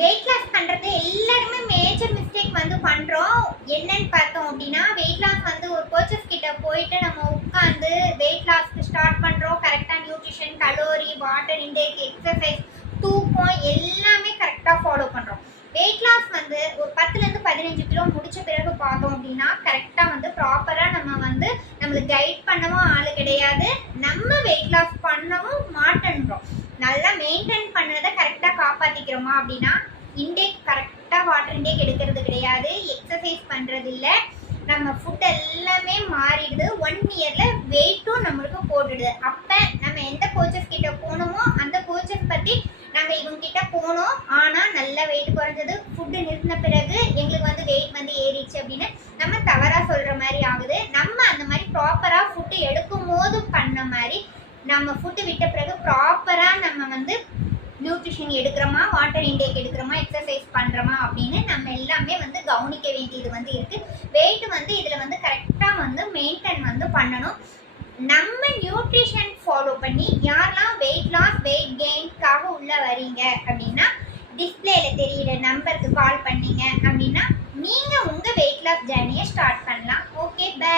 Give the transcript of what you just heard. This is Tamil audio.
வெயிட் லாஸ் பண்றது எல்லாருமே மேஜர் மிஸ்டேக் வந்து பண்றோம். என்னன்னு பார்த்தோம் அப்படின்னா வெயிட் லாஸ் வந்து ஒரு கோச்சஸ் கிட்ட போயிட்டு நம்ம உட்காந்து வெயிட் லாஸ்க்கு ஸ்டார்ட் பண்றோம். கரெக்டா nutrition calorie water intake exercise தூக்கம் எல்லாமே கரெக்டா ஃபாலோ பண்றோம். வெயிட் லாஸ் வந்து ஒரு பத்துலேருந்து பதினஞ்சு கிலோ முடிச்ச பிறகு பார்த்தோம் அப்படின்னா கரெக்டாக வந்து ப்ராப்பராக நம்ம வந்து நம்மளுக்கு கைட் பண்ணவும் ஆள் கிடையாது. நம்ம வெயிட் லாஸ் நல்லா மெயின்டைன் பண்ணதை கரெக்டாக காப்பாற்றிக்கிறோமா அப்படின்னா இன்டேக் கரெக்டாக வாட்டர் இன்டேக் எடுக்கிறது கிடையாது. எக்ஸசைஸ் பண்ணுறது இல்லை நம்ம ஃபுட் எல்லாமே மாறிடுது. ஒன் இயரில் வெயிட்டும் நம்மளுக்கு போட்டுடுது. அப்போ நம்ம எந்த கோச்சஸ் கிட்ட போகணுமோ அந்த கோச்சஸ் பற்றி நாங்கள் இவங்க கிட்ட போனோம் ஆனால் நல்ல வெயிட் குறைஞ்சது. ஃபுட்டு நிறுத்தின பிறகு எங்களுக்கு வந்து வெயிட் வந்து ஏறிடுச்சு அப்படின்னு நம்ம தவறாக சொல்கிற மாதிரி ஆகுது. நம்ம அந்த மாதிரி ப்ராப்பராக ஃபுட்டு எடுக்கும் போது பண்ண மாதிரி நம்ம ஃபுட்டு விட்ட பிறகு ப்ராப்பராக நம்ம வந்து நியூட்ரிஷன் எடுக்கிறோமா வாட்டர் இன்டேக் எடுக்கிறோமா எக்ஸசைஸ் பண்ணுறோமா அப்படின்னு நம்ம எல்லாமே வந்து கவனிக்க வேண்டியது வந்து இருக்குது வெயிட் வந்து இதில் வந்து கரெக்டாக வந்து மெயின்டைன் வந்து பண்ணணும். நம்ம நியூட்ரிஷன் ஃபாலோ பண்ணி யாரெல்லாம் வெயிட் லாஸ் வெயிட் கெயின்க்காக உள்ளே வரீங்க அப்படின்னா டிஸ்பிளேல தெரியிற நம்பருக்கு கால் பண்ணீங்க அப்படின்னா நீங்கள் உங்கள் வெயிட் லாஸ் ஜேர்னியை ஸ்டார்ட் பண்ணலாம். Okay bye